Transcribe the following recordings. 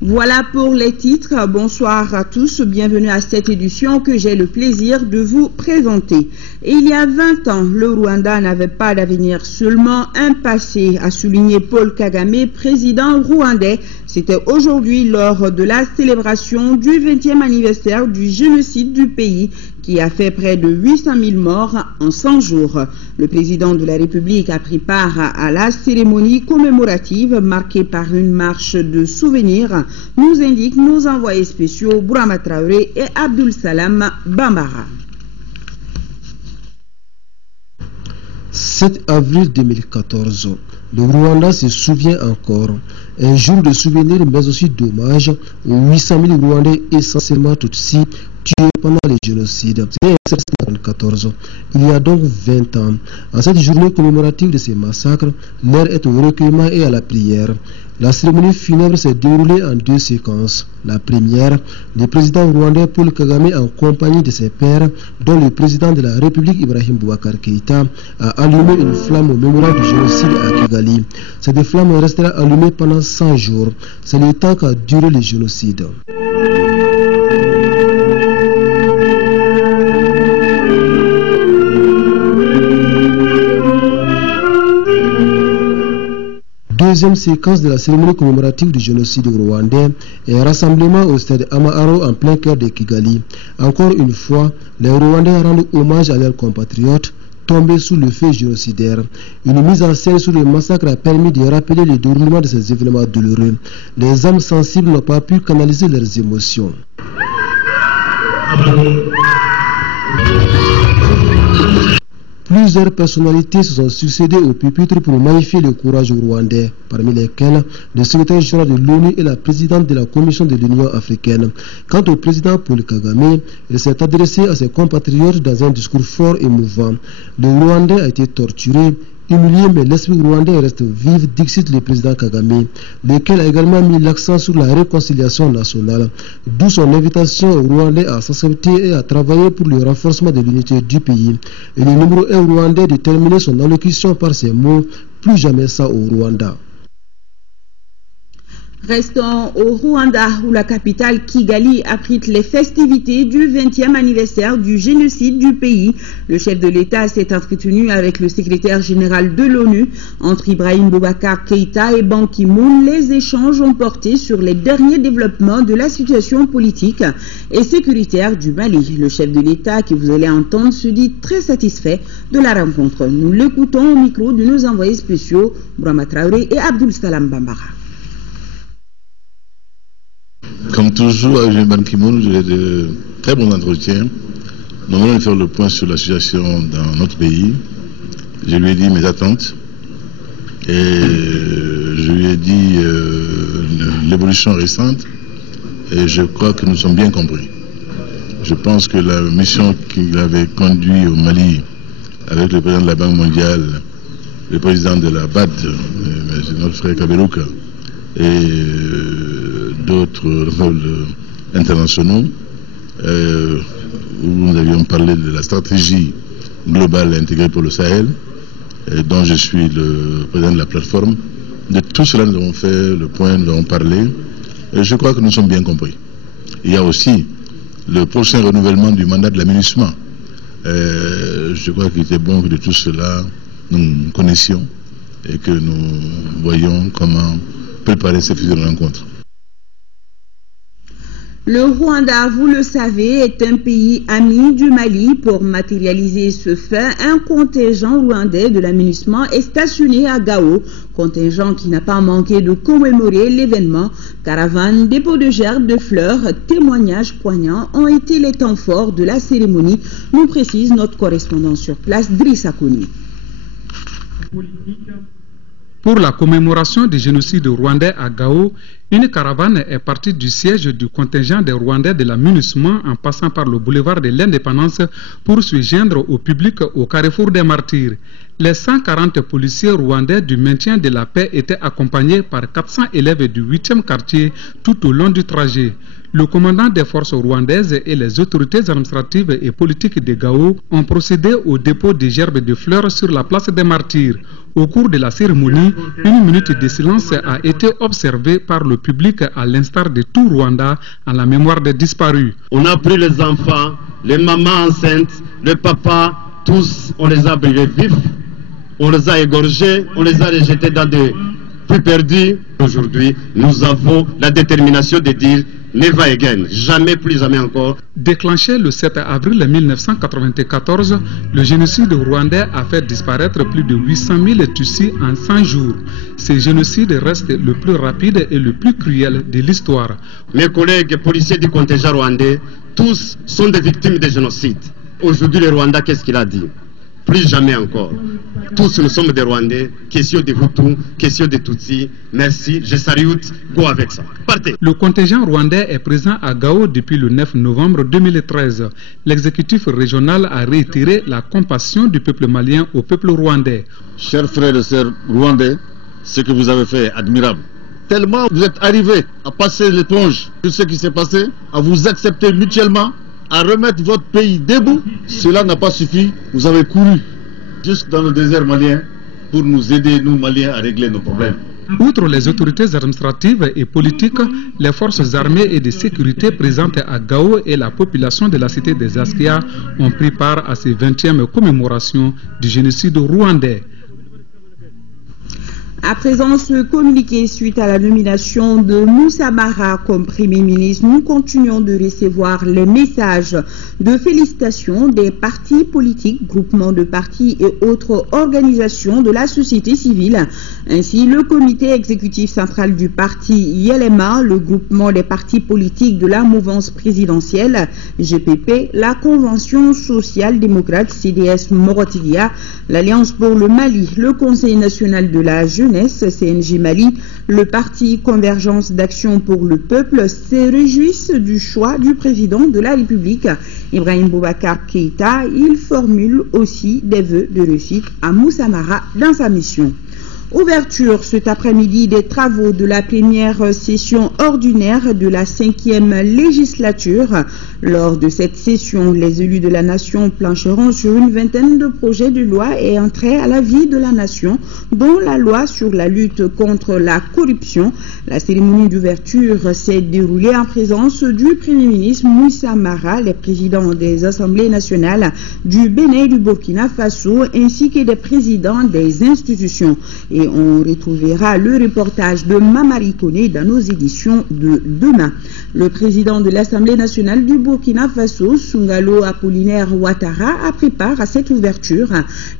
Voilà pour les titres. Bonsoir à tous. Bienvenue à cette édition que j'ai le plaisir de vous présenter. Et il y a 20 ans, le Rwanda n'avait pas d'avenir, seulement un passé, a souligné Paul Kagame, président rwandais. C'était aujourd'hui lors de la célébration du 20e anniversaire du génocide du pays qui a fait près de 800 000 morts en 100 jours. Le président de la République a pris part à la cérémonie commémorative marquée par une marche de souvenirs, nous indiquent nos envoyés spéciaux Bourama Traoré et Abdul Salam Bambara. 7 avril 2014, le Rwanda se souvient encore. Un jour de souvenir mais aussi d'hommage aux 800 000 Rwandais essentiellement Tutsis tués pendant les génocides. C'était en 1914, il y a donc 20 ans. En cette journée commémorative de ces massacres, l'heure est au recueillement et à la prière. La cérémonie funèbre s'est déroulée en 2 séquences. La première, le président rwandais Paul Kagame en compagnie de ses pairs, dont le président de la République Ibrahim Boubacar Keïta, a allumé une flamme au mémorial du génocide à Kigali. Cette flamme restera allumée pendant 100 jours. C'est le temps qu'a duré le génocide. Deuxième séquence de la cérémonie commémorative du génocide rwandais est un rassemblement au stade Amahoro en plein cœur de Kigali. Encore une fois, les Rwandais rendent hommage à leurs compatriotes tombés sous le feu génocidaire. Une mise en scène sur le massacre a permis de rappeler le déroulement de ces événements douloureux. Les âmes sensibles n'ont pas pu canaliser leurs émotions. Plusieurs personnalités se sont succédées au pupitre pour magnifier le courage rwandais, parmi lesquelles le secrétaire général de l'ONU et la présidente de la Commission de l'Union africaine. Quant au président Paul Kagame, il s'est adressé à ses compatriotes dans un discours fort et émouvant. Le Rwandais a été torturé, humilié, mais l'esprit rwandais reste vif, dixit le président Kagame, lequel a également mis l'accent sur la réconciliation nationale, d'où son invitation aux Rwandais à s'accepter et à travailler pour le renforcement de l'unité du pays. Et le numéro 1 rwandais de terminer son allocution par ces mots: plus jamais ça au Rwanda. Restons au Rwanda où la capitale Kigali abrite les festivités du 20e anniversaire du génocide du pays. Le chef de l'État s'est entretenu avec le secrétaire général de l'ONU. Entre Ibrahim Boubacar Keïta et Ban Ki-moon, les échanges ont porté sur les derniers développements de la situation politique et sécuritaire du Mali. Le chef de l'État, que vous allez entendre, se dit très satisfait de la rencontre. Nous l'écoutons au micro de nos envoyés spéciaux Bourama Traoré et Abdul Salam Bambara. Comme toujours, avec Ban Ki-moon, j'ai de très bons entretiens. Nous allons faire le point sur la situation dans notre pays. Je lui ai dit mes attentes et je lui ai dit l'évolution récente et je crois que nous sommes bien compris. Je pense que la mission qu'il avait conduite au Mali avec le président de la Banque mondiale, le président de la BAD, notre frère Kabelouka, et d'autres rôles internationaux où nous avions parlé de la stratégie globale intégrée pour le Sahel, dont je suis le président de la plateforme. De tout cela, nous avons fait le point, nous avons parlé, et je crois que nous sommes bien compris. Il y a aussi le prochain renouvellement du mandat de la MINUSMA. Je crois qu'il était bon que de tout cela, nous connaissions et que nous voyions comment préparer cette future rencontre. Le Rwanda, vous le savez, est un pays ami du Mali. Pour matérialiser ce fait, un contingent rwandais de la MINUSMA est stationné à Gao, contingent qui n'a pas manqué de commémorer l'événement. Caravanes, dépôts de gerbes, de fleurs, témoignages poignants ont été les temps forts de la cérémonie, nous précise notre correspondant sur place, Driss Akouni. Pour la commémoration du génocide rwandais à Gao, une caravane est partie du siège du contingent des Rwandais de la MINUSMA en passant par le boulevard de l'Indépendance pour se joindre au public au carrefour des Martyrs. Les 140 policiers rwandais du maintien de la paix étaient accompagnés par 400 élèves du 8e quartier tout au long du trajet. Le commandant des forces rwandaises et les autorités administratives et politiques de Gao ont procédé au dépôt des gerbes de fleurs sur la place des martyrs. Au cours de la cérémonie, une minute de silence a été observée par le public à l'instar de tout Rwanda en la mémoire des disparus. On a pris les enfants, les mamans enceintes, les papas, tous, on les a brûlés vifs, on les a égorgés, on les a rejetés dans des puits perdus. Aujourd'hui, nous avons la détermination de dire never again, jamais plus jamais encore. Déclenché le 7 avril 1994, le génocide rwandais a fait disparaître plus de 800 000 Tutsis en 100 jours. Ce génocide reste le plus rapide et le plus cruel de l'histoire. Mes collègues policiers du contingent rwandais, tous sont des victimes de génocide. Aujourd'hui, le Rwanda, qu'est-ce qu'il a dit? Plus jamais encore. Tous nous sommes des Rwandais, question de Hutus, question de Tutsis. Merci, je salue, go avec ça. Partez. Le contingent rwandais est présent à Gao depuis le 9 novembre 2013. L'exécutif régional a réitéré la compassion du peuple malien au peuple rwandais. Chers frères et sœurs rwandais, ce que vous avez fait est admirable. Tellement vous êtes arrivés à passer l'éponge sur ce qui s'est passé, à vous accepter mutuellement, à remettre votre pays debout, cela n'a pas suffi. Vous avez couru jusque dans le désert malien pour nous aider, nous Maliens, à régler nos problèmes. Outre les autorités administratives et politiques, les forces armées et de sécurité présentes à Gao et la population de la cité des Askia ont pris part à ces 20e commémorations du génocide rwandais. À présent, ce communiqué suite à la nomination de Moussa Mara comme Premier ministre, nous continuons de recevoir les messages de félicitations des partis politiques, groupements de partis et autres organisations de la société civile. Ainsi, le comité exécutif central du parti YLMA, le groupement des partis politiques de la mouvance présidentielle GPP, la Convention sociale démocrate CDS Morotilia, l'Alliance pour le Mali, le Conseil national de la jeunesse CNJ Mali, le parti Convergence d'Action pour le Peuple se réjouissent du choix du président de la République, Ibrahim Boubacar Keïta. Il formule aussi des vœux de réussite à Moussa Mara dans sa mission. Ouverture cet après-midi des travaux de la première session ordinaire de la 5e législature. Lors de cette session, les élus de la nation plancheront sur une vingtaine de projets de loi ayant trait à la vie de la nation, dont la loi sur la lutte contre la corruption. La cérémonie d'ouverture s'est déroulée en présence du Premier ministre Moussa Mara, les présidents des assemblées nationales du Bénin et du Burkina Faso, ainsi que des présidents des institutions. Et on retrouvera le reportage de Mamari Kone dans nos éditions de demain. Le président de l'Assemblée nationale du Burkina Faso, Sungalo Apollinaire Ouattara, a pris part à cette ouverture.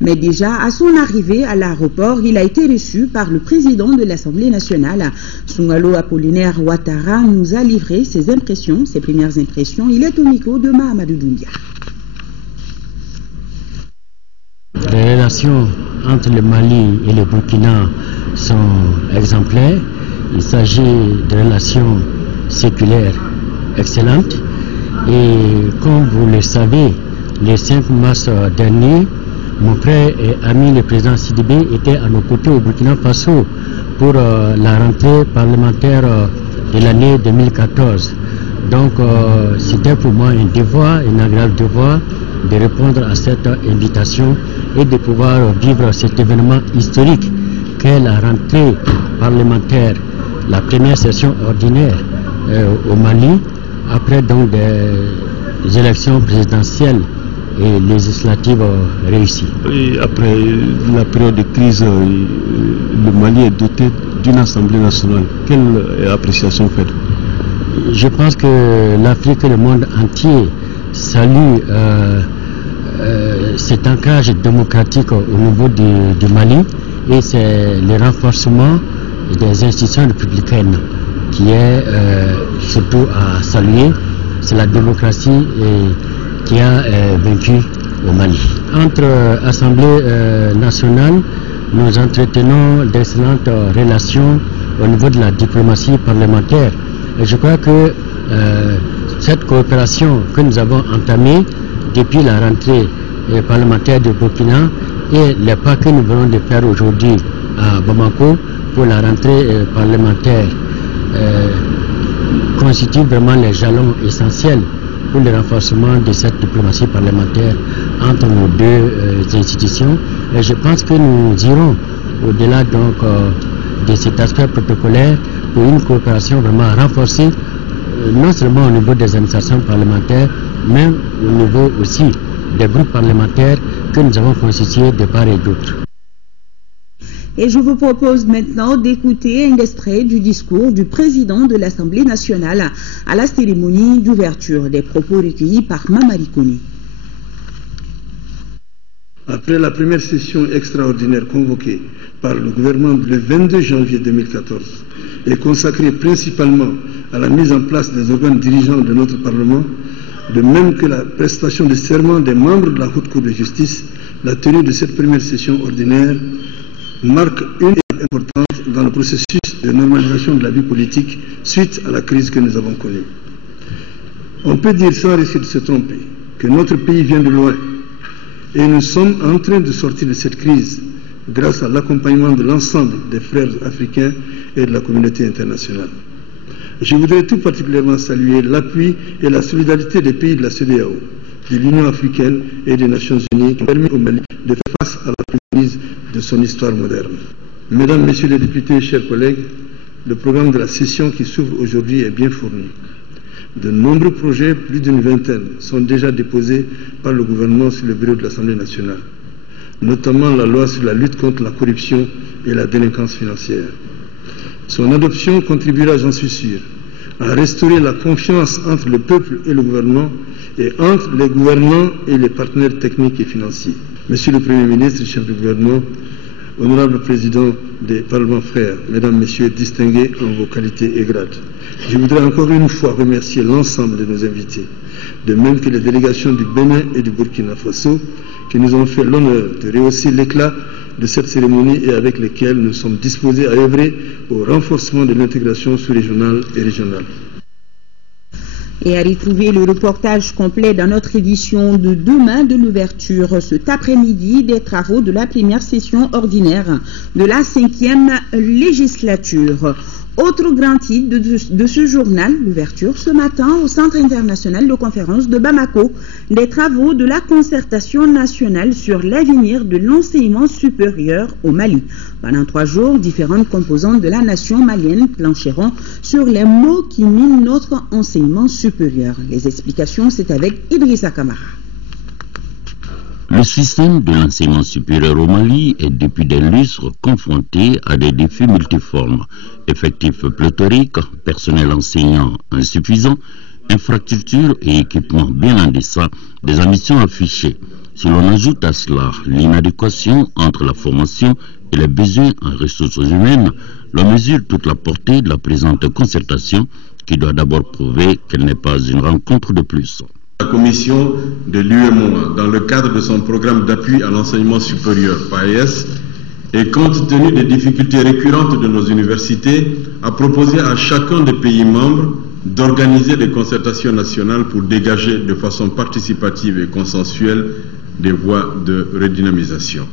Mais déjà, à son arrivée à l'aéroport, il a été reçu par le président de l'Assemblée nationale. Sungalo Apollinaire Ouattara nous a livré ses impressions, ses premières impressions. Il est au micro de Mahamadou Doumbia. Les relations entre le Mali et le Burkina sont exemplaires. Il s'agit de relations séculaires excellentes. Et comme vous le savez, le 5 mars dernier, mon frère et ami le président Sidibé était à nos côtés au Burkina Faso pour la rentrée parlementaire de l'année 2014. Donc c'était pour moi un devoir, un agréable devoir de répondre à cette invitation et de pouvoir vivre cet événement historique qu'est la rentrée parlementaire, la première session ordinaire au Mali, après donc des élections présidentielles et législatives réussies. Et après la période de crise, le Mali est doté d'une Assemblée nationale. Quelle appréciation faites-vous? Je pense que l'Afrique et le monde entier saluent cet ancrage démocratique au niveau du Mali, et c'est le renforcement des institutions républicaines qui est surtout à saluer. C'est la démocratie qui a vaincu au Mali. Entre Assemblée nationale, nous entretenons d'excellentes relations au niveau de la diplomatie parlementaire. Et je crois que cette coopération que nous avons entamée depuis la rentrée parlementaire de Burkina et les pas que nous venons de faire aujourd'hui à Bamako pour la rentrée parlementaire constituent vraiment les jalons essentiels pour le renforcement de cette diplomatie parlementaire entre nos deux institutions. Et je pense que nous irons au-delà donc de cet aspect protocolaire pour une coopération vraiment renforcée, non seulement au niveau des administrations parlementaires, mais au niveau aussi des groupes parlementaires que nous avons constitués de part et d'autre. Et je vous propose maintenant d'écouter un extrait du discours du président de l'Assemblée nationale à la cérémonie d'ouverture, des propos recueillis par Mamadi Kouni. Après la première session extraordinaire convoquée par le gouvernement le 22 janvier 2014 et consacrée principalement à la mise en place des organes dirigeants de notre Parlement, de même que la prestation de serment des membres de la Haute Cour de justice, la tenue de cette première session ordinaire marque une étape importante dans le processus de normalisation de la vie politique suite à la crise que nous avons connue. On peut dire sans risque de se tromper que notre pays vient de loin et nous sommes en train de sortir de cette crise grâce à l'accompagnement de l'ensemble des frères africains et de la communauté internationale. Je voudrais tout particulièrement saluer l'appui et la solidarité des pays de la CEDEAO, de l'Union africaine et des Nations unies qui ont permis au Mali de faire face à la crise de son histoire moderne. Mesdames, Messieurs les députés, chers collègues, le programme de la session qui s'ouvre aujourd'hui est bien fourni. De nombreux projets, plus d'une vingtaine, sont déjà déposés par le gouvernement sur le bureau de l'Assemblée nationale, notamment la loi sur la lutte contre la corruption et la délinquance financière. Son adoption contribuera, j'en suis sûr, à restaurer la confiance entre le peuple et le gouvernement et entre les gouvernants et les partenaires techniques et financiers. Monsieur le Premier ministre, chef du gouvernement, honorable président des parlements frères, mesdames, messieurs, distingués en vos qualités et grades, je voudrais encore une fois remercier l'ensemble de nos invités, de même que les délégations du Bénin et du Burkina Faso, qui nous ont fait l'honneur de rehausser l'éclat de cette cérémonie et avec lesquels nous sommes disposés à œuvrer au renforcement de l'intégration sous-régionale et régionale. Et à retrouver le reportage complet dans notre édition de demain de l'ouverture cet après-midi des travaux de la première session ordinaire de la 5e législature. Autre grand titre de ce journal, l'ouverture ce matin au Centre international de conférence de Bamako, des travaux de la concertation nationale sur l'avenir de l'enseignement supérieur au Mali. Pendant 3 jours, différentes composantes de la nation malienne plancheront sur les mots qui minent notre enseignement supérieur. Les explications, c'est avec Idrissa Kamara. Le système de l'enseignement supérieur au Mali est depuis des lustres confronté à des défis multiformes. Effectifs pléthoriques, personnel enseignant insuffisant, infrastructures et équipements bien en deçà des ambitions affichées. Si l'on ajoute à cela l'inadéquation entre la formation et les besoins en ressources humaines, l'on mesure toute la portée de la présente concertation qui doit d'abord prouver qu'elle n'est pas une rencontre de plus. La commission de l'UEMOA, dans le cadre de son programme d'appui à l'enseignement supérieur, PAES, et compte tenu des difficultés récurrentes de nos universités, a proposé à chacun des pays membres d'organiser des concertations nationales pour dégager de façon participative et consensuelle des voies de redynamisation.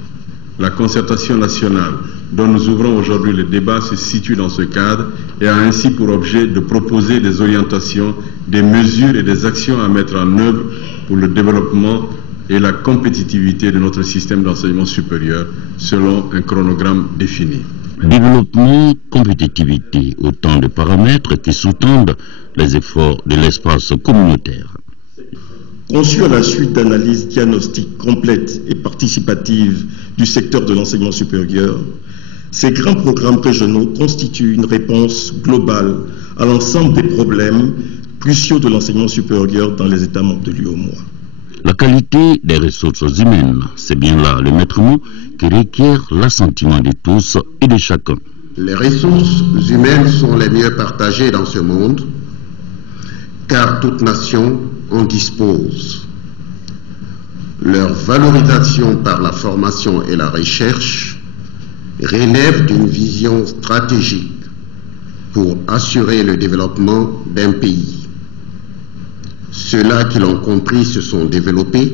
La concertation nationale dont nous ouvrons aujourd'hui le débat se situe dans ce cadre et a ainsi pour objet de proposer des orientations, des mesures et des actions à mettre en œuvre pour le développement et la compétitivité de notre système d'enseignement supérieur selon un chronogramme défini. Développement, compétitivité, autant de paramètres qui sous-tendent les efforts de l'espace communautaire. Conçu à la suite d'analyses diagnostiques complètes et participatives du secteur de l'enseignement supérieur, ces grands programmes régionaux constituent une réponse globale à l'ensemble des problèmes cruciaux de l'enseignement supérieur dans les États membres de l'UEMOA. La qualité des ressources humaines, c'est bien là le maître mot qui requiert l'assentiment de tous et de chacun. Les ressources humaines sont les mieux partagées dans ce monde, car toute nation en dispose. Leur valorisation par la formation et la recherche relève d'une vision stratégique pour assurer le développement d'un pays. Ceux-là qui l'ont compris se sont développés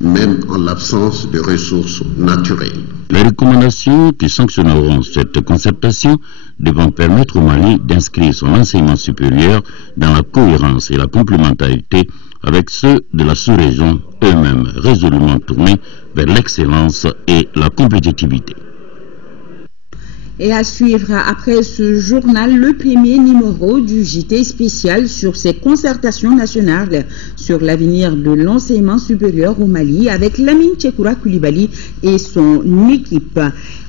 même en l'absence de ressources naturelles. Les recommandations qui sanctionneront cette concertation devront permettre au Mali d'inscrire son enseignement supérieur dans la cohérence et la complémentarité avec ceux de la sous-région, eux-mêmes résolument tournés vers l'excellence et la compétitivité. Et à suivre après ce journal, le premier numéro du JT spécial sur ces concertations nationales sur l'avenir de l'enseignement supérieur au Mali avec Lamine Tchekoura Koulibaly et son équipe.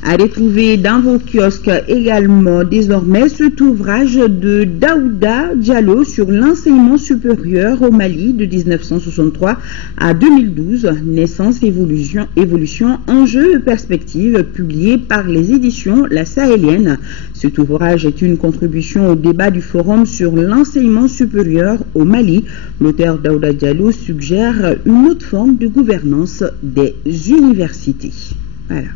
À retrouver dans vos kiosques également désormais cet ouvrage de Daouda Diallo sur l'enseignement supérieur au Mali de 1963 à 2012, naissance, évolution, enjeux et perspectives, publié par les éditions La Sahélienne. Cet ouvrage est une contribution au débat du forum sur l'enseignement supérieur au Mali. L'auteur Daouda Diallo suggère une autre forme de gouvernance des universités. Voilà.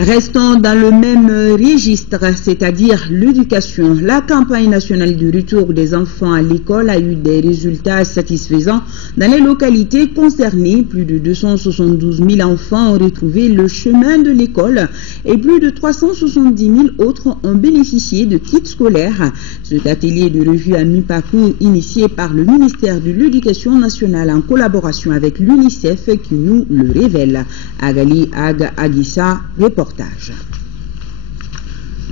Restons dans le même registre, c'est-à-dire l'éducation. La campagne nationale du retour des enfants à l'école a eu des résultats satisfaisants. Dans les localités concernées, plus de 272 000 enfants ont retrouvé le chemin de l'école et plus de 370 000 autres ont bénéficié de kits scolaires. Cet atelier de revue à mi-parcours initié par le ministère de l'Éducation nationale en collaboration avec l'UNICEF qui nous le révèle. Agali Ag Agissa, reportage.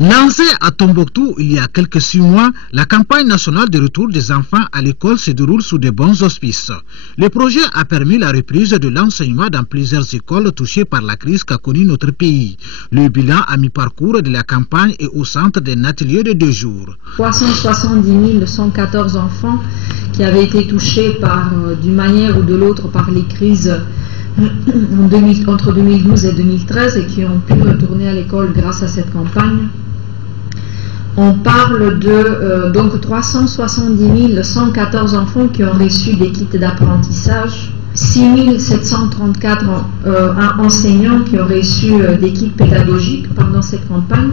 Lancée à Tombouctou il y a quelques 6 mois, la campagne nationale de retour des enfants à l'école se déroule sous de bons auspices. Le projet a permis la reprise de l'enseignement dans plusieurs écoles touchées par la crise qu'a connue notre pays. Le bilan à mi-parcours de la campagne est au centre d'un atelier de 2 jours. 370 114 enfants qui avaient été touchés d'une manière ou de l'autre par les crises entre 2012 et 2013 et qui ont pu retourner à l'école grâce à cette campagne. On parle de donc 370 114 enfants qui ont reçu des kits d'apprentissage, 6 734 enseignants qui ont reçu des kits pédagogiques pendant cette campagne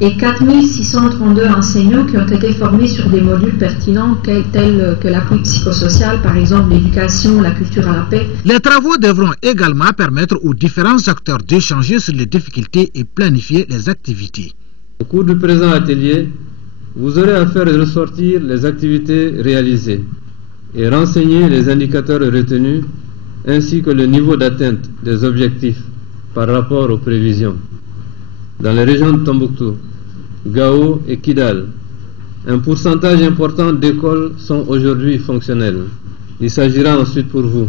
et 4 632 enseignants qui ont été formés sur des modules pertinents tels que l'appui psychosocial, par exemple l'éducation, la culture à la paix. Les travaux devront également permettre aux différents acteurs d'échanger sur les difficultés et planifier les activités. Au cours du présent atelier, vous aurez à faire ressortir les activités réalisées et renseigner les indicateurs retenus ainsi que le niveau d'atteinte des objectifs par rapport aux prévisions. Dans les régions de Tombouctou, Gao et Kidal, un pourcentage important d'écoles sont aujourd'hui fonctionnelles. Il s'agira ensuite pour vous,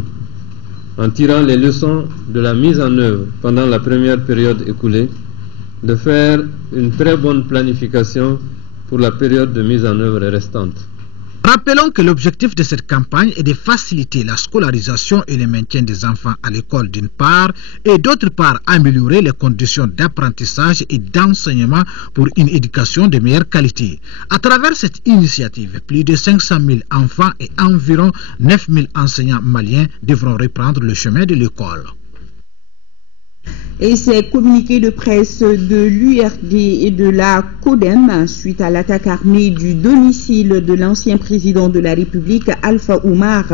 en tirant les leçons de la mise en œuvre pendant la première période écoulée, de faire une très bonne planification pour la période de mise en œuvre restante. Rappelons que l'objectif de cette campagne est de faciliter la scolarisation et le maintien des enfants à l'école d'une part et d'autre part améliorer les conditions d'apprentissage et d'enseignement pour une éducation de meilleure qualité. À travers cette initiative, plus de 500 000 enfants et environ 9 000 enseignants maliens devront reprendre le chemin de l'école. Et ces communiqués de presse de l'URD et de la CODEM suite à l'attaque armée du domicile de l'ancien président de la République, Alpha Oumar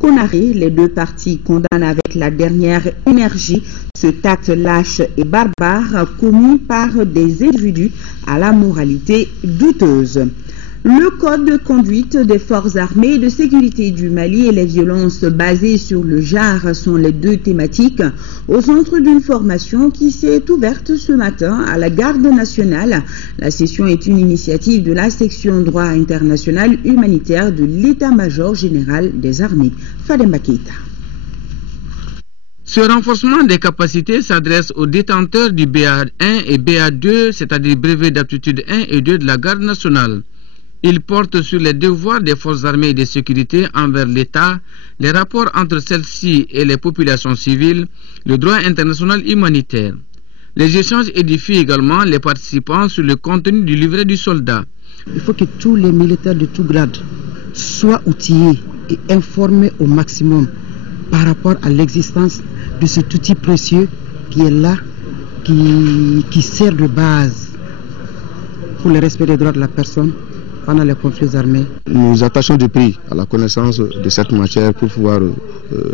Konaré, les deux parties condamnent avec la dernière énergie cet acte lâche et barbare commis par des individus à la moralité douteuse. Le code de conduite des forces armées et de sécurité du Mali et les violences basées sur le genre sont les deux thématiques au centre d'une formation qui s'est ouverte ce matin à la Garde nationale. La session est une initiative de la section droit international humanitaire de l'état-major général des armées. Fademba Keita. Ce renforcement des capacités s'adresse aux détenteurs du BA1 et BA2, c'est-à-dire brevet d'aptitude 1 et 2 de la Garde nationale. Il porte sur les devoirs des forces armées et de sécurité envers l'État, les rapports entre celles-ci et les populations civiles, le droit international humanitaire. Les échanges édifient également les participants sur le contenu du livret du soldat. Il faut que tous les militaires de tout grade soient outillés et informés au maximum par rapport à l'existence de cet outil précieux qui est là, qui sert de base pour le respect des droits de la personne, pendant les conflits armés. Nous attachons du prix à la connaissance de cette matière pour pouvoir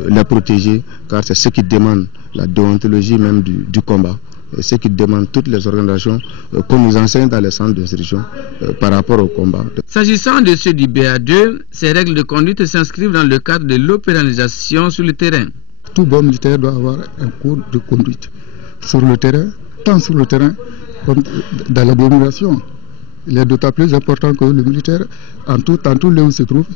la protéger, car c'est ce qui demande la déontologie même du combat. Et ce qui demande toutes les organisations qu'on nous enseigne dans les centres d'instruction par rapport au combat. S'agissant de ceux du BA2, ces règles de conduite s'inscrivent dans le cadre de l'opéralisation sur le terrain. Tout bon militaire doit avoir un cours de conduite sur le terrain, tant sur le terrain comme dans l'agglomération. Il est d'autant plus important que le militaire, en tout lieu où il se trouve,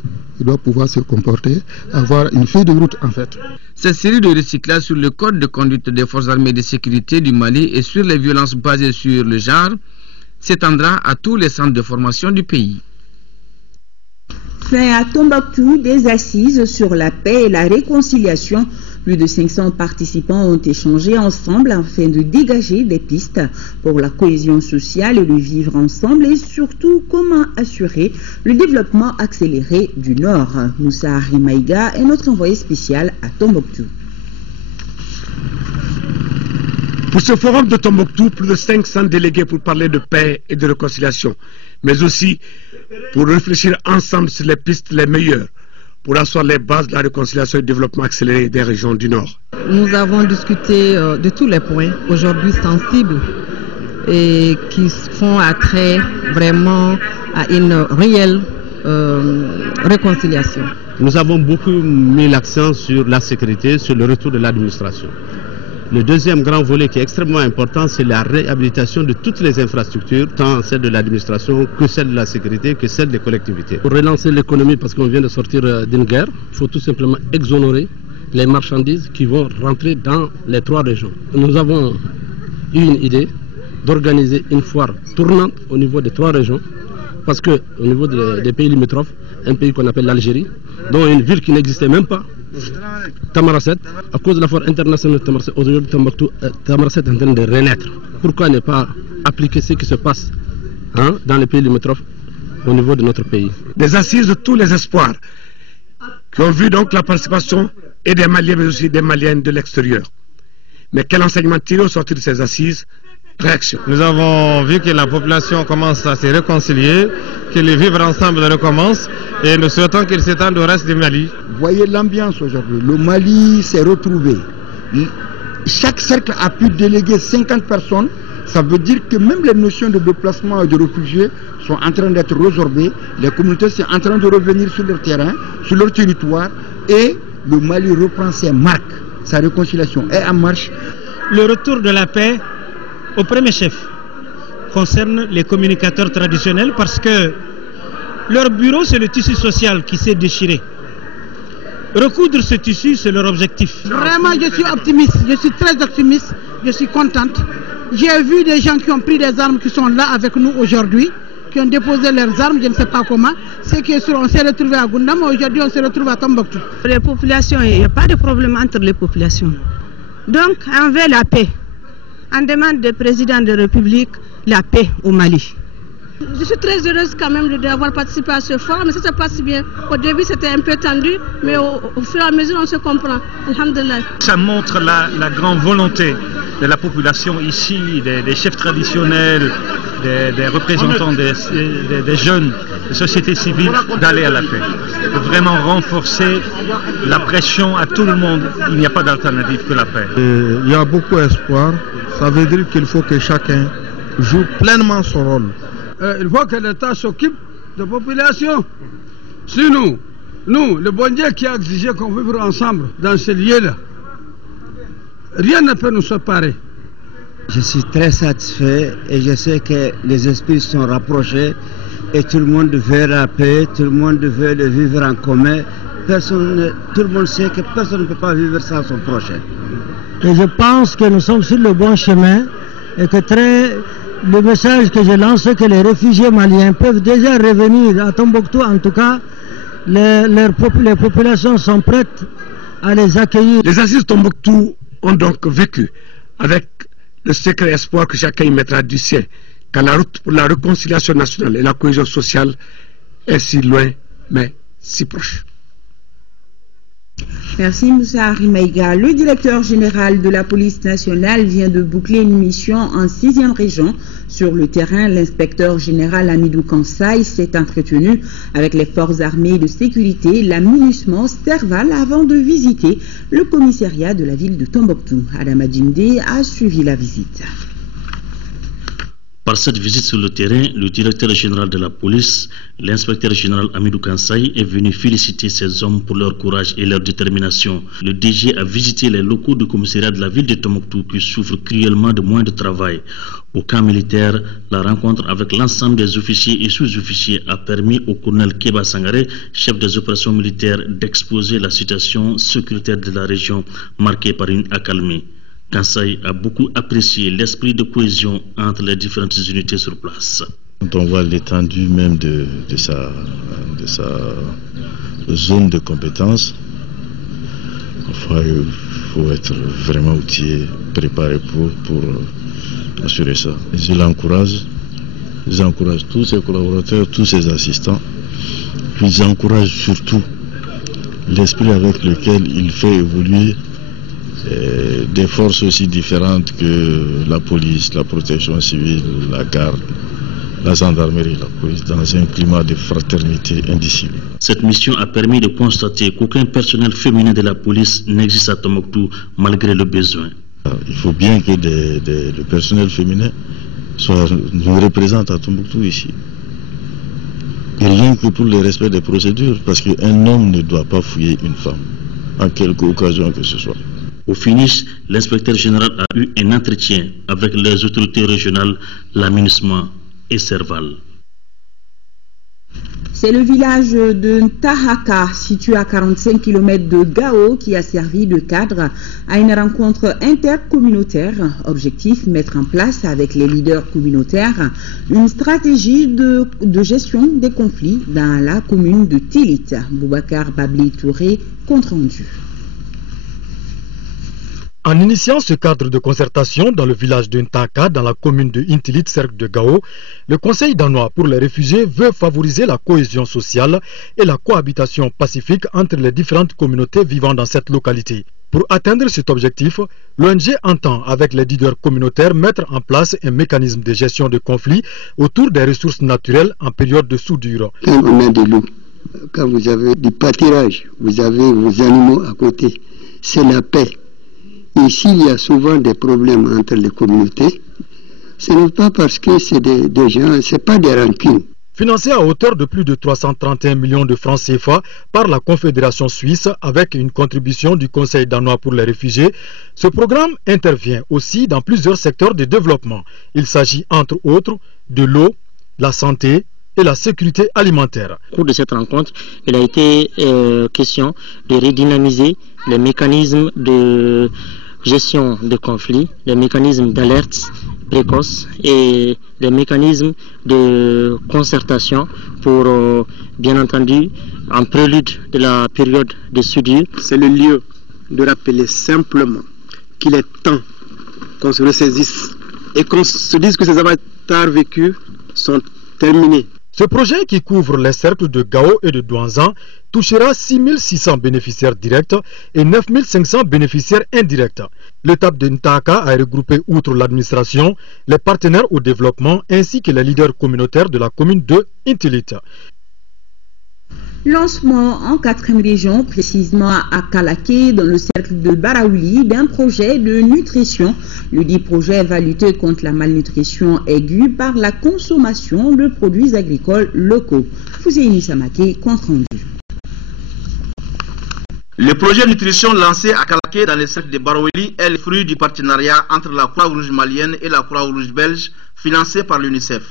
il doit pouvoir se comporter, avoir une feuille de route en fait. Cette série de recyclage sur le code de conduite des forces armées de sécurité du Mali et sur les violences basées sur le genre s'étendra à tous les centres de formation du pays. Fin à Tombouctou des assises sur la paix et la réconciliation. Plus de 500 participants ont échangé ensemble afin de dégager des pistes pour la cohésion sociale et le vivre ensemble et surtout comment assurer le développement accéléré du Nord. Moussa Rimaïga est notre envoyé spécial à Tombouctou. Pour ce forum de Tombouctou, plus de 500 délégués pour parler de paix et de réconciliation, mais aussi pour réfléchir ensemble sur les pistes les meilleures pour asseoir les bases de la réconciliation et du développement accéléré des régions du Nord. Nous avons discuté de tous les points aujourd'hui sensibles et qui font attrait vraiment à une réelle réconciliation. Nous avons beaucoup mis l'accent sur la sécurité, sur le retour de l'administration. Le deuxième grand volet qui est extrêmement important, c'est la réhabilitation de toutes les infrastructures, tant celles de l'administration que celles de la sécurité, que celles des collectivités. Pour relancer l'économie, parce qu'on vient de sortir d'une guerre, il faut tout simplement exonérer les marchandises qui vont rentrer dans les 3 régions. Nous avons eu une idée d'organiser une foire tournante au niveau des 3 régions, parce qu'au niveau des pays limitrophes, un pays qu'on appelle l'Algérie, dont une ville qui n'existait même pas, Tamaracet, à cause de la foire internationale de Tamaracet, aujourd'hui Tamaracet est en train de renaître. Pourquoi ne pas appliquer ce qui se passe dans les pays limitrophes au niveau de notre pays? Des assises de tous les espoirs qui ont vu donc la participation et des Maliens mais aussi des Maliennes de l'extérieur. Mais quel enseignement tirer au sortir de ces assises? Réaction. Nous avons vu que la population commence à se réconcilier, que le vivre ensemble recommence et nous souhaitons qu'il s'étende au reste du Mali. Voyez l'ambiance aujourd'hui. Le Mali s'est retrouvé. Chaque cercle a pu déléguer 50 personnes. Ça veut dire que même les notions de déplacement et de réfugiés sont en train d'être résorbées. Les communautés sont en train de revenir sur leur terrain, sur leur territoire et le Mali reprend ses marques. Sa réconciliation est en marche. Le retour de la paix au premier chef concerne les communicateurs traditionnels parce que leur bureau, c'est le tissu social qui s'est déchiré. Recoudre ce tissu, c'est leur objectif. Vraiment, je suis optimiste, je suis très optimiste, je suis contente. J'ai vu des gens qui ont pris des armes qui sont là avec nous aujourd'hui, qui ont déposé leurs armes, je ne sais pas comment. C'est qu'on s'est retrouvé à Gundam, aujourd'hui on se retrouve à Tombouctou. Les populations, il n'y a pas de problème entre les populations. Donc, on veut la paix. On demande du président de la République la paix au Mali. Je suis très heureuse quand même d'avoir participé à ce forum, mais ça se passe bien. Au début c'était un peu tendu, mais au fur et à mesure on se comprend. Alhamdulillah. Ça montre la grande volonté de la population ici, des chefs traditionnels, des représentants des jeunes, des sociétés civiles, d'aller à la paix. De vraiment renforcer la pression à tout le monde. Il n'y a pas d'alternative que la paix. Il y a beaucoup d'espoir. Ça veut dire qu'il faut que chacun joue pleinement son rôle. Il faut que l'État s'occupe de la population. Sinon, nous, le bon Dieu qui a exigé qu'on vive ensemble dans ce lieu-là, rien ne peut nous séparer. Je suis très satisfait et je sais que les esprits sont rapprochés et tout le monde veut la paix, tout le monde veut le vivre en commun. Tout le monde sait que personne ne peut pas vivre sans son prochain. Et je pense que nous sommes sur le bon chemin et que le message que je lance, c'est que les réfugiés maliens peuvent déjà revenir à Tombouctou. En tout cas, les populations sont prêtes à les accueillir. Les assises Tombouctou ont donc vécu avec le secret espoir que chacun y mettra du sien, car la route pour la réconciliation nationale et la cohésion sociale est si loin, mais si proche. Merci Moussa Rimaïga. Le directeur général de la police nationale vient de boucler une mission en 6e région. Sur le terrain, l'inspecteur général Amidou Kansaï s'est entretenu avec les forces armées de sécurité, la MINUSMA Serval, avant de visiter le commissariat de la ville de Tombouctou. Adama Djindé a suivi la visite. Par cette visite sur le terrain, le directeur général de la police, l'inspecteur général Amidou Kansaï, est venu féliciter ces hommes pour leur courage et leur détermination. Le DG a visité les locaux du commissariat de la ville de Tombouctou qui souffrent cruellement de moins de travail. Au camp militaire, la rencontre avec l'ensemble des officiers et sous-officiers a permis au colonel Keba Sangaré, chef des opérations militaires, d'exposer la situation sécuritaire de la région marquée par une accalmie. Kansaï a beaucoup apprécié l'esprit de cohésion entre les différentes unités sur place. Quand on voit l'étendue même de sa zone de compétence, enfin, il faut être vraiment outillé, préparé pour assurer ça. Ils encouragent tous ses collaborateurs, tous ses assistants, puis ils encouragent surtout l'esprit avec lequel il fait évoluer des forces aussi différentes que la police, la protection civile, la garde, la gendarmerie, la police, dans un climat de fraternité indicible. Cette mission a permis de constater qu'aucun personnel féminin de la police n'existe à Tombouctou malgré le besoin. Il faut bien que le personnel féminin nous représente à Tombouctou ici. Et rien que pour le respect des procédures, parce qu'un homme ne doit pas fouiller une femme, en quelque occasion que ce soit. Au finish, l'inspecteur général a eu un entretien avec les autorités régionales, la MINUSMA et Serval. C'est le village de Ntahaka, situé à 45 km de Gao, qui a servi de cadre à une rencontre intercommunautaire. Objectif, mettre en place avec les leaders communautaires une stratégie de gestion des conflits dans la commune de Tilit. Boubacar Babli Touré, compte rendu. En initiant ce cadre de concertation dans le village de Ntaka, dans la commune de Intilit, cercle de Gao, le Conseil danois pour les réfugiés veut favoriser la cohésion sociale et la cohabitation pacifique entre les différentes communautés vivant dans cette localité. Pour atteindre cet objectif, l'ONG entend, avec les leaders communautaires, mettre en place un mécanisme de gestion de conflits autour des ressources naturelles en période de soudure. Quand on a de l'eau, quand vous avez du pâturage, vous avez vos animaux à côté, c'est la paix. Ici, il y a souvent des problèmes entre les communautés. Ce n'est pas parce que c'est des gens, ce n'est pas des rancunes. Financé à hauteur de plus de 331 millions de francs CFA par la Confédération suisse avec une contribution du Conseil danois pour les réfugiés, ce programme intervient aussi dans plusieurs secteurs de développement. Il s'agit entre autres de l'eau, la santé et la sécurité alimentaire. Au cours de cette rencontre, il a été question de redynamiser les mécanismes de gestion de conflits, les mécanismes d'alerte précoce et les mécanismes de concertation pour, bien entendu, en prélude de la période de soudure. C'est le lieu de rappeler simplement qu'il est temps qu'on se ressaisisse et qu'on se dise que ces avatars vécus sont terminés. Ce projet qui couvre les cercles de Gao et de Douanzan touchera 6600 bénéficiaires directs et 9500 bénéficiaires indirects. L'étape de Ntaka a regroupé outre l'administration, les partenaires au développement ainsi que les leaders communautaires de la commune de Intilit. Lancement en 4e région, précisément à Kalaké, dans le cercle de Baraouli, d'un projet de nutrition. Le dit projet va lutter contre la malnutrition aiguë par la consommation de produits agricoles locaux. Fouséini Samake, compte rendu. Le projet nutrition lancé à Kalaké dans le cercle de Baraouli est le fruit du partenariat entre la Croix-Rouge malienne et la Croix-Rouge belge, financé par l'UNICEF.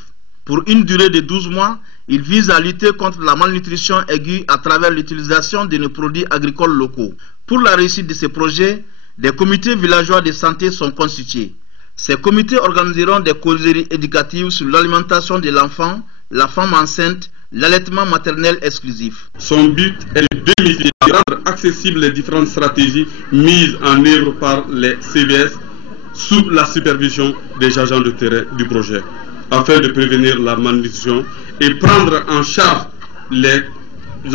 Pour une durée de 12 mois, il vise à lutter contre la malnutrition aiguë à travers l'utilisation de nos produits agricoles locaux. Pour la réussite de ce projet, des comités villageois de santé sont constitués. Ces comités organiseront des causeries éducatives sur l'alimentation de l'enfant, la femme enceinte, l'allaitement maternel exclusif. Son but est de démystifier et rendre accessibles les différentes stratégies mises en œuvre par les CVS sous la supervision des agents de terrain du projet, afin de prévenir la malnutrition et prendre en charge les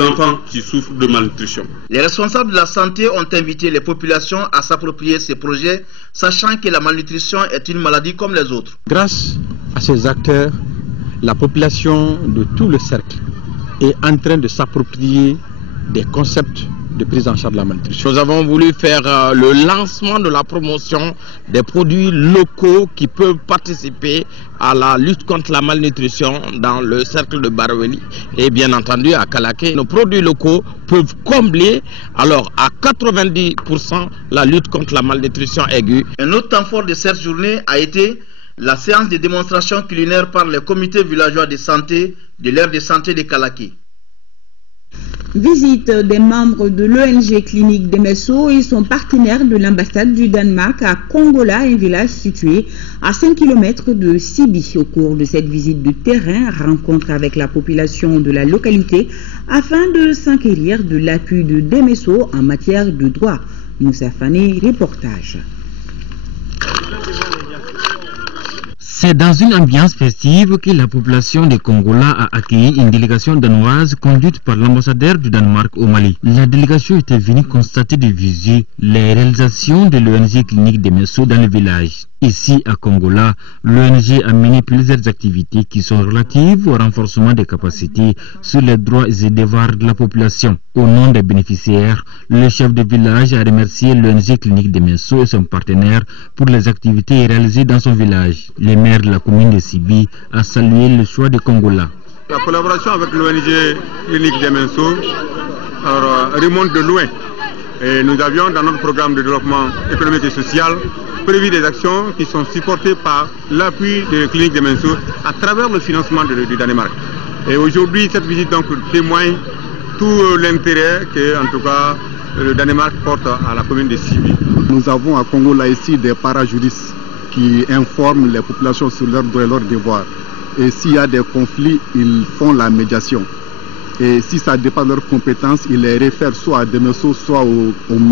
enfants qui souffrent de malnutrition. Les responsables de la santé ont invité les populations à s'approprier ces projets, sachant que la malnutrition est une maladie comme les autres. Grâce à ces acteurs, la population de tout le cercle est en train de s'approprier des concepts de prise en charge de la malnutrition. Nous avons voulu faire le lancement de la promotion des produits locaux qui peuvent participer à la lutte contre la malnutrition dans le cercle de Baraweli et bien entendu à Kalaké. Nos produits locaux peuvent combler alors à 90% la lutte contre la malnutrition aiguë. Un autre temps fort de cette journée a été la séance de démonstration culinaire par les comités villageois de santé de l'aire de santé de Kalaké. Visite des membres de l'ONG Clinique d'Emesso et son partenaire de l'ambassade du Danemark à Kongola, un village situé à 5 km de Sibi. Au cours de cette visite de terrain, rencontre avec la population de la localité afin de s'enquérir de l'appui de Demesso en matière de droit. Moussa Fane, reportage. C'est dans une ambiance festive que la population de Kongola a accueilli une délégation danoise conduite par l'ambassadeur du Danemark au Mali. La délégation était venue constater de visu les réalisations de l'ONG Clinique d'Emesso dans le village. Ici à Kongola, l'ONG a mené plusieurs activités qui sont relatives au renforcement des capacités sur les droits et devoirs de la population. Au nom des bénéficiaires, le chef de village a remercié l'ONG Clinique d'Emesso et son partenaire pour les activités réalisées dans son village. Le maire de la commune de Sibi a salué le choix de Kongola. La collaboration avec l'ONG Clinique d'Emesso remonte de loin. Et nous avions dans notre programme de développement économique et social prévu des actions qui sont supportées par l'appui de la Clinique d'Emesso à travers le financement du Danemark. Et aujourd'hui, cette visite donc témoigne tout l'intérêt que, en tout cas, le Danemark porte à la commune de Sibi. Nous avons à Kongola ici des parajuristes qui informent les populations sur leurs droits et leurs devoirs. Et s'il y a des conflits, ils font la médiation. Et si ça dépasse leurs compétences, ils les réfèrent soit à Demesso, soit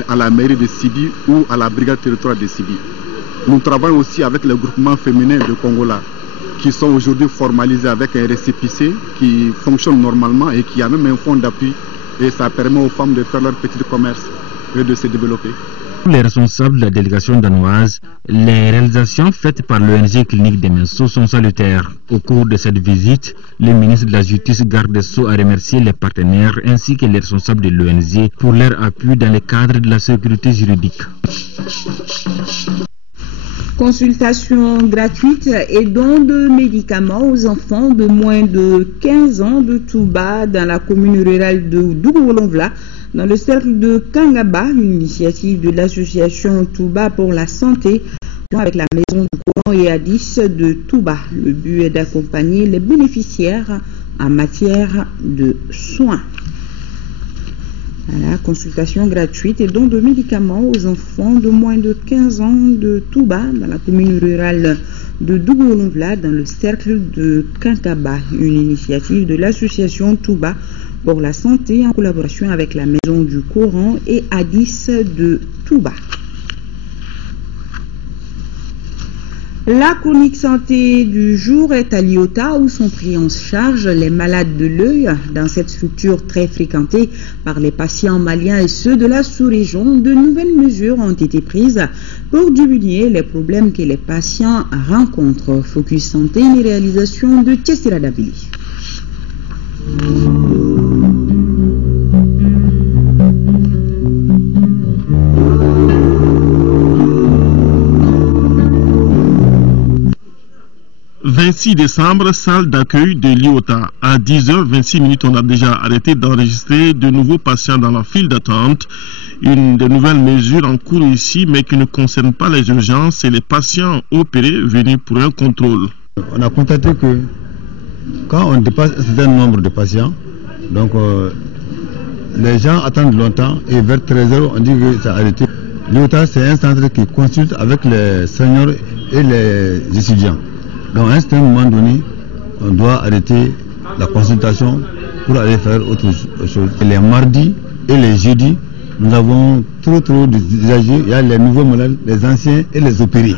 à la mairie de Sibi ou à la brigade territoriale de Sibi. Nous travaillons aussi avec les groupements féminins de Kongola qui sont aujourd'hui formalisés avec un récépissé qui fonctionne normalement et qui a même un fonds d'appui. Et ça permet aux femmes de faire leur petit commerce et de se développer. Pour les responsables de la délégation danoise, les réalisations faites par l'ONG Clinique d'Emesso sont salutaires. Au cours de cette visite, le ministre de la Justice Garde des Sceaux a remercié les partenaires ainsi que les responsables de l'ONG pour leur appui dans le cadre de la sécurité juridique. Consultation gratuite et don de médicaments aux enfants de moins de 15 ans de Touba dans la commune rurale de Dougou-Olonvla, dans le cercle de Kangaba, une initiative de l'association Touba pour la santé avec la maison du Coran et Hadith de Touba. Le but est d'accompagner les bénéficiaires en matière de soins. Voilà, consultation gratuite et don de médicaments aux enfants de moins de 15 ans de Touba dans la commune rurale de Dougou-Olonvla dans le cercle de Kangaba, une initiative de l'association Touba pour la santé en collaboration avec la maison du Coran et Hadith de Touba. La chronique santé du jour est à Liota où sont pris en charge les malades de l'œil. Dans cette structure très fréquentée par les patients maliens et ceux de la sous-région, de nouvelles mesures ont été prises pour diminuer les problèmes que les patients rencontrent. Focus Santé, une réalisation de Tessira Davili. « 26 décembre, salle d'accueil de Liota. À 10h26, on a déjà arrêté d'enregistrer de nouveaux patients dans la file d'attente. Une des nouvelles mesures en cours ici, mais qui ne concerne pas les urgences, c'est les patients opérés venus pour un contrôle. On a constaté que quand on dépasse un certain nombre de patients, donc les gens attendent longtemps et vers 13h, on dit que ça a arrêté. Liota, c'est un centre qui consulte avec les seniors et les étudiants. Donc à un certain moment donné, on doit arrêter la consultation pour aller faire autre chose. Et les mardis et les jeudis, nous avons trop d'usagers. Il y a les nouveaux malades, les anciens et les opérés.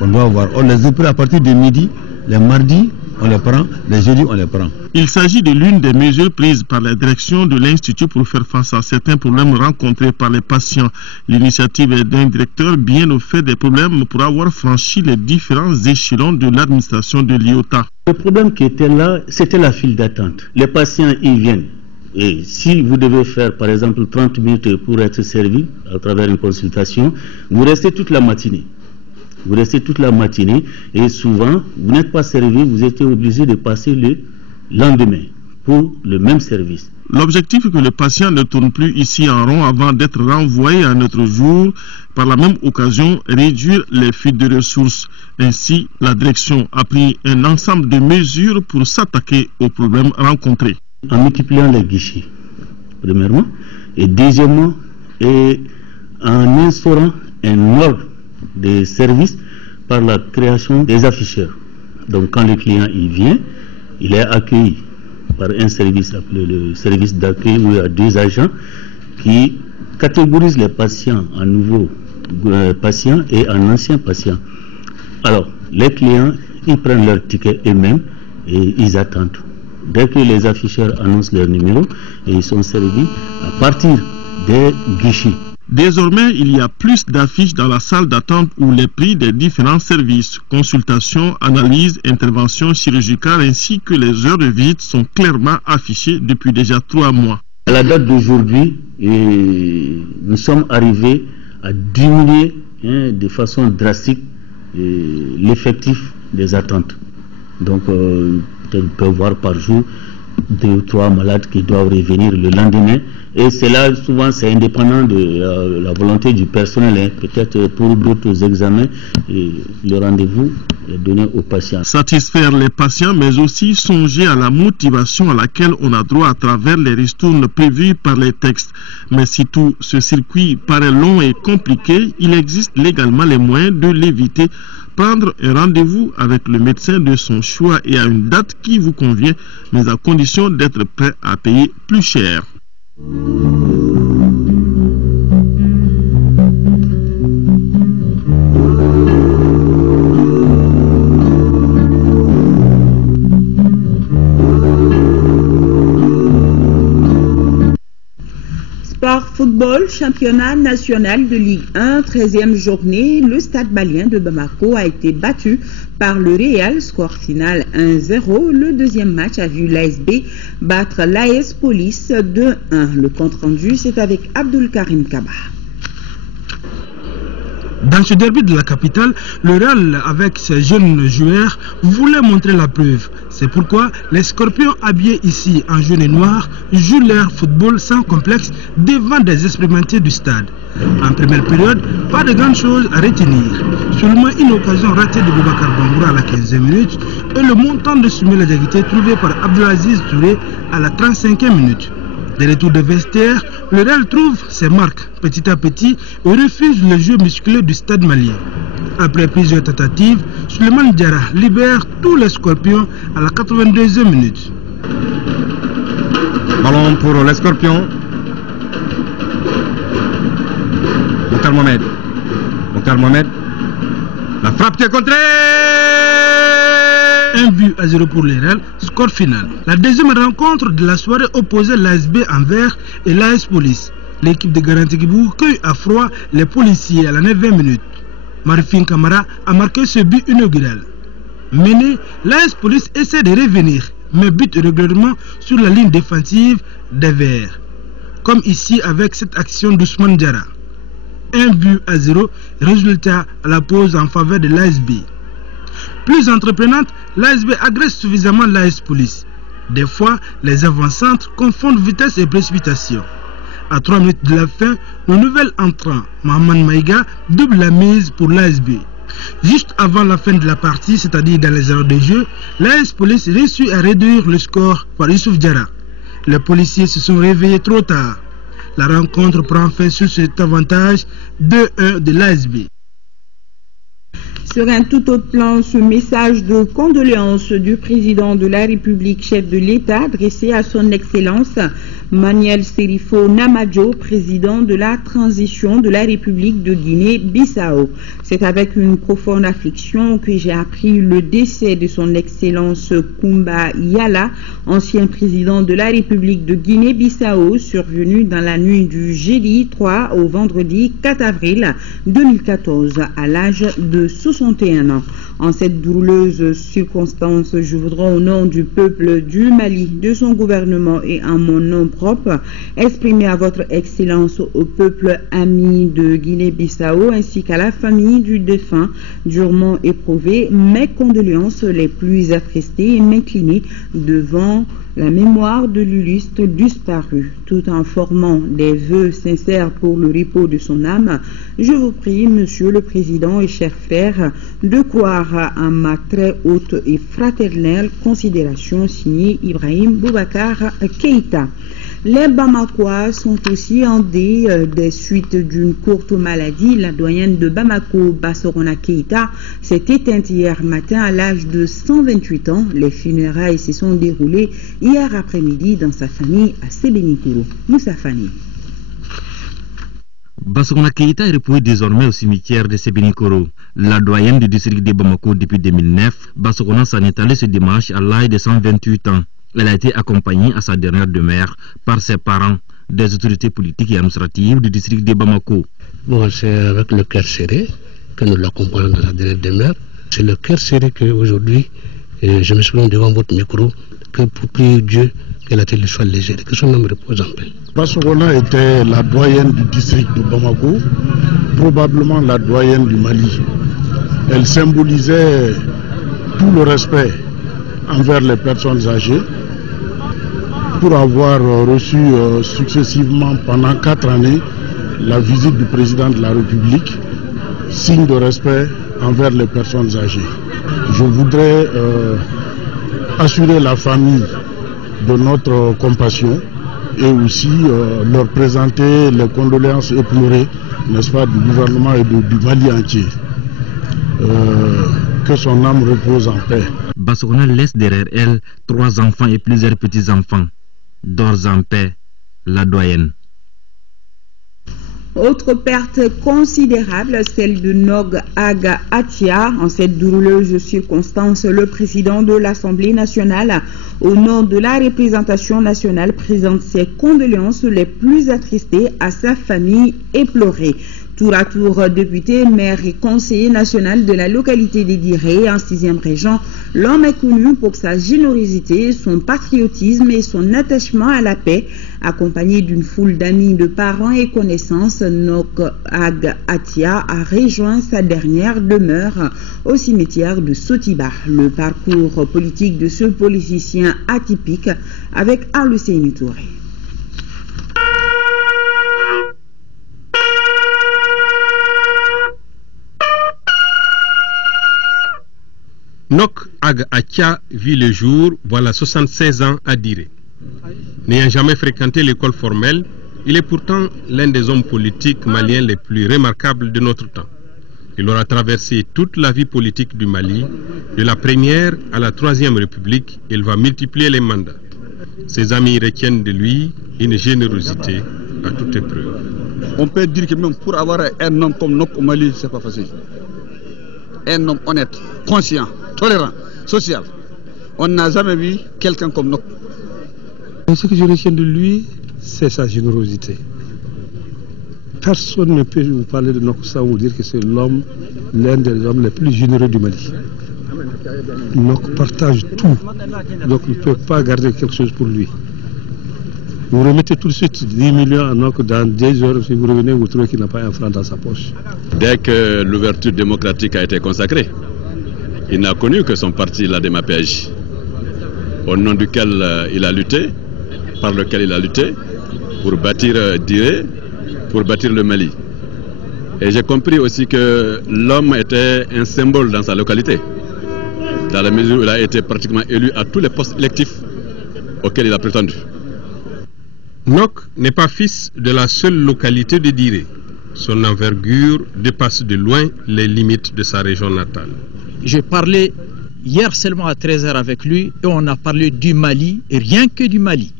On doit voir. On les opère à partir de midi. Les mardis, on les prend, les jeudis, on les prend. Il s'agit de l'une des mesures prises par la direction de l'Institut pour faire face à certains problèmes rencontrés par les patients. L'initiative est d'un directeur bien au fait des problèmes pour avoir franchi les différents échelons de l'administration de l'IOTA. Le problème qui était là, c'était la file d'attente. Les patients y viennent. Et si vous devez faire par exemple 30 minutes pour être servi à travers une consultation, vous restez toute la matinée. Vous restez toute la matinée et souvent, vous n'êtes pas servi, vous êtes obligé de passer le lendemain pour le même service. L'objectif est que le patient ne tourne plus ici en rond avant d'être renvoyé à un autre jour. Par la même occasion, réduire les fuites de ressources. Ainsi, la direction a pris un ensemble de mesures pour s'attaquer aux problèmes rencontrés. En multipliant les guichets, premièrement, et deuxièmement, et en instaurant un ordre des services par la création des afficheurs. Donc quand le client y vient, il est accueilli par un service appelé le service d'accueil où il y a 2 agents qui catégorisent les patients en nouveaux patients et en anciens patients. Alors les clients, ils prennent leur ticket eux-mêmes et ils attendent. Dès que les afficheurs annoncent leur numéro, et ils sont servis à partir des guichets. Désormais, il y a plus d'affiches dans la salle d'attente où les prix des différents services, consultations, analyses, interventions chirurgicales ainsi que les heures de visite sont clairement affichées depuis déjà 3 mois. À la date d'aujourd'hui, nous sommes arrivés à diminuer de façon drastique l'effectif des attentes. Donc, peut-être on peut voir par jour 2 ou 3 malades qui doivent revenir le lendemain. Et cela, souvent, c'est indépendant de la volonté du personnel. Peut-être pour d'autres examens, le rendez-vous est donné aux patients. Satisfaire les patients, mais aussi songer à la motivation à laquelle on a droit à travers les ristournes prévues par les textes. Mais si tout ce circuit paraît long et compliqué, il existe légalement les moyens de l'éviter. Prendre un rendez-vous avec le médecin de son choix et à une date qui vous convient, mais à condition d'être prêt à payer plus cher. Football, championnat national de Ligue 1, 13e journée, le Stade malien de Bamako a été battu par le Real, score final 1-0. Le deuxième match a vu l'ASB battre l'AS Police 2-1. Le compte rendu, c'est avec Abdul Karim Kaba. Dans ce derby de la capitale, le Real, avec ses jeunes joueurs, voulait montrer la preuve. C'est pourquoi les Scorpions habillés ici en jaune et noir jouent leur football sans complexe devant des expérimentés du stade. En première période, pas de grandes choses à retenir. Seulement une occasion ratée de Boubacar Bangoura à la 15e minute et le montant de Soumela Diakité trouvé par Abdelaziz Touré à la 35e minute. Des retours de vestiaire, le Real trouve ses marques petit à petit et refuse le jeu musclé du stade malien. Après plusieurs tentatives, Souleymane Diarra libère tous les Scorpions à la 82e minute. Ballon pour les Scorpions. Mokhtar Mohamed. La frappe qui est contrée. 1-0 pour les Real, score final. La deuxième rencontre de la soirée opposait l'ASB Anvers et l'AS Police. L'équipe de Garanti Kibou cueille à froid les policiers à la 9e minute. Marifin Kamara a marqué ce but inaugural. Mené, l'AS Police essaie de revenir, mais bute régulièrement sur la ligne défensive des Verts. Comme ici avec cette action d'Ousmane Diarra. 1-0, résultat à la pause en faveur de l'ASB. Plus entreprenante, l'ASB agresse suffisamment l'AS Police. Des fois, les avant-centres confondent vitesse et précipitation. À 3 minutes de la fin, le nouvel entrant, Mohamed Maïga, double la mise pour l'ASB. Juste avant la fin de la partie, c'est-à-dire dans les heures de jeu, l'AS Police réussit à réduire le score par Youssouf Diarra. Les policiers se sont réveillés trop tard. La rencontre prend fin sur cet avantage 2-1 de l'ASB. Sur un tout autre plan, ce message de condoléances du président de la République, chef de l'État, adressé à son Excellence Manuel Serifo Namadjo, président de la transition de la République de Guinée-Bissau. C'est avec une profonde affliction que j'ai appris le décès de son Excellence Kumba Yala, ancien président de la République de Guinée-Bissau, survenu dans la nuit du jeudi 3 au vendredi 4 avril 2014 à l'âge de 61 ans. En cette douloureuse circonstance, je voudrais au nom du peuple du Mali, de son gouvernement et en mon nom propre, exprimer à votre Excellence, au peuple ami de Guinée-Bissau ainsi qu'à la famille du défunt durement éprouvé, mes condoléances les plus attristées et m'incliner devant la mémoire de l'illustre disparu, tout en formant des vœux sincères pour le repos de son âme. Je vous prie, Monsieur le Président et chers frères, de croire en ma très haute et fraternelle considération, signée Ibrahim Boubacar Keïta. Les Bamakois sont aussi en deuil des suites d'une courte maladie. La doyenne de Bamako, Bassorona Keïta, s'est éteinte hier matin à l'âge de 128 ans. Les funérailles se sont déroulées hier après-midi dans sa famille à Sébenikoro. Moussa Fani. Bassorona Keïta est reposée désormais au cimetière de Sébenikoro. La doyenne du district de Bamako depuis 2009, Bassorona s'en est allée ce dimanche à l'âge de 128 ans. Elle a été accompagnée à sa dernière demeure par ses parents, des autorités politiques et administratives du district de Bamako. Bon, c'est avec le cœur serré que nous l'accompagnons dans sa dernière demeure. C'est le cœur serré qu'aujourd'hui, je me souviens devant votre micro, que pour prier Dieu que la télé soit légère et que son âme repose en paix. Bassorona était la doyenne du district de Bamako, probablement la doyenne du Mali. Elle symbolisait tout le respect envers les personnes âgées, pour avoir reçu successivement pendant 4 années la visite du président de la République, signe de respect envers les personnes âgées. Je voudrais assurer la famille de notre compassion et aussi leur présenter les condoléances éplorées, n'est-ce pas, du gouvernement et du Mali entier. Que son âme repose en paix. Bassorona laisse derrière elle 3 enfants et plusieurs petits-enfants. Dors en paix, la doyenne. Autre perte considérable, celle de Nog Aga Atia. En cette douloureuse circonstance, le président de l'Assemblée nationale, au nom de la représentation nationale, présente ses condoléances les plus attristées à sa famille éplorée. Tour à tour député, maire et conseiller national de la localité des Diré, en 6e région, l'homme est connu pour sa générosité, son patriotisme et son attachement à la paix. Accompagné d'une foule d'amis, de parents et connaissances, Nok Ag Atia a rejoint sa dernière demeure au cimetière de Sotiba. Le parcours politique de ce politicien atypique avec Aluseyni Touré. Nok Ag Atia vit le jour, voilà 76 ans à Diré. N'ayant jamais fréquenté l'école formelle, il est pourtant l'un des hommes politiques maliens les plus remarquables de notre temps. Il aura traversé toute la vie politique du Mali, de la première à la 3e République. Il va multiplier les mandats. Ses amis retiennent de lui une générosité à toute épreuve. On peut dire que même pour avoir un homme comme Nok au Mali, c'est pas facile. Un homme honnête, conscient, tolérant, social. On n'a jamais vu quelqu'un comme Nok. Ce que je retiens de lui, c'est sa générosité. Personne ne peut vous parler de Nok sans vous dire que c'est l'homme, l'un des hommes les plus généreux du Mali. Nok partage tout, donc il ne peut pas garder quelque chose pour lui. Vous remettez tout de suite 10 millions à Nok dans 2 heures, si vous revenez, vous trouvez qu'il n'a pas un franc dans sa poche. Dès que l'ouverture démocratique a été consacrée, il n'a connu que son parti, l'ADEMA-PAJ, au nom duquel il a lutté, par lequel il a lutté, pour bâtir Diré, pour bâtir le Mali. Et j'ai compris aussi que l'homme était un symbole dans sa localité, dans la mesure où il a été pratiquement élu à tous les postes électifs auxquels il a prétendu. Nok n'est pas fils de la seule localité de Diré. Son envergure dépasse de loin les limites de sa région natale. J'ai parlé hier seulement à 13h avec lui et on a parlé du Mali, et rien que du Mali.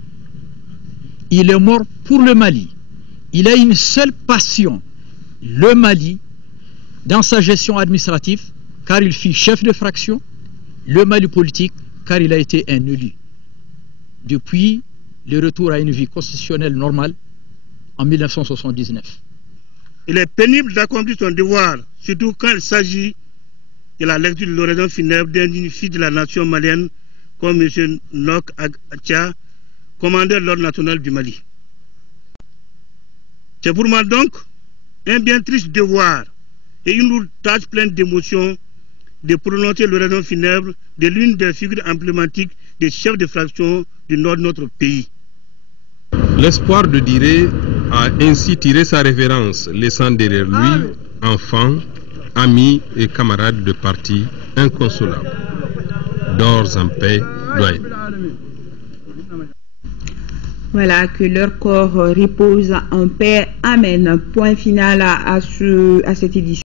il est mort pour le Mali. Il a une seule passion, le Mali, dans sa gestion administrative, car il fut chef de fraction, le Mali politique, car il a été un élu. Depuis le retour à une vie constitutionnelle normale en 1979. Il est pénible d'accomplir son devoir, surtout quand il s'agit de la lecture de l'oraison funèbre d'un digne fils de la nation malienne comme M. Nok Atia, commandeur de l'ordre national du Mali. C'est pour moi donc un bien triste devoir et une lourde tâche pleine d'émotions de prononcer l'oraison funèbre de l'une des figures emblématiques des chefs de fraction du nord de notre pays. L'espoir de Diré a ainsi tiré sa révérence, laissant derrière lui enfants, amis et camarades de parti inconsolables. Dors en paix, doyen. Voilà, que leur corps repose en paix. Amen. Point final à cette édition.